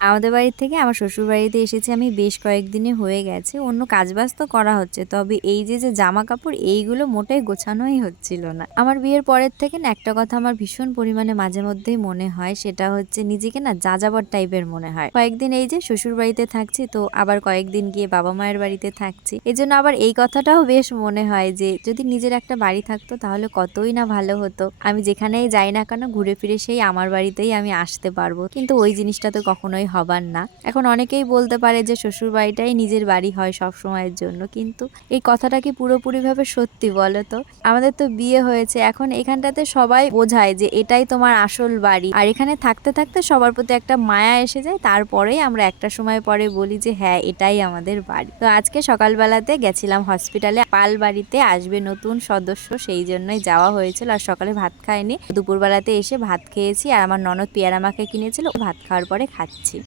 আমাদের বাড়ি থেকে আমার শ্বশুরবাড়িতে এসেছি আমি বেশ কয়েকদিনই হয়ে গেছে। অন্য কাজবাজ তো করা হচ্ছে। তবে এই যে জামাকাপড় এইগুলো মোটেই গোছানোই হচ্ছিল না। আমার বিয়ের পরের থেকে না একটা কথা আমার ভীষণ পরিমাণে মাঝে মধ্যেই মনে হয়, সেটা হচ্ছে নিজেকে না যাযাবর টাইপের মনে হয়। কয়েকদিন এই যে শ্বশুরবাড়িতে থাকছি, তো আবার কয়েকদিন গিয়ে বাবা-মায়ের বাড়িতে থাকছি। এজন্য আবার এই কথাটাও বেশ মনে হয় যে যদি নিজের একটা বাড়ি থাকতো তাহলে কতই না ভালো হতো। আমি যেখানেই যাই না কেন ঘুরে ফিরে সেই আমার বাড়িতেই আমি আসতে পারবো। কিন্তু ওই জিনিসটা তো কখনোই হবার না। এখন অনেকেই বলতে পারে যে শ্বশুরবাড়িটাই নিজের বাড়ি হয় সবসময়ের জন্য। কিন্তু এই কথাটা কি পুরোপুরিভাবে সত্যি বলো তো? আমাদের তো বিয়ে হয়েছে, এখন এখানটাতে সবাই বোঝায় যে এটাই তোমার আসল বাড়ি। আর এখানে থাকতে থাকতে সবার প্রতি একটা মায়া এসে যায়, তারপরেই আমরা একটা সময় পরে বলি যে হ্যাঁ এটাই আমাদের বাড়ি। তো আজকে সকালবেলাতে গেছিলাম হসপিটালে, পাল বাড়িতে আসবে নতুন সদস্য, সেই জন্যই যাওয়া হয়েছিল। আর সকালে ভাত খাইনি, দুপুরবেলাতে এসে ভাত খেয়েছি। আর আমার ননদ পেয়ারা মাখা কিনেছিল, ভাত খাওয়ার পরে খাচ্ছি।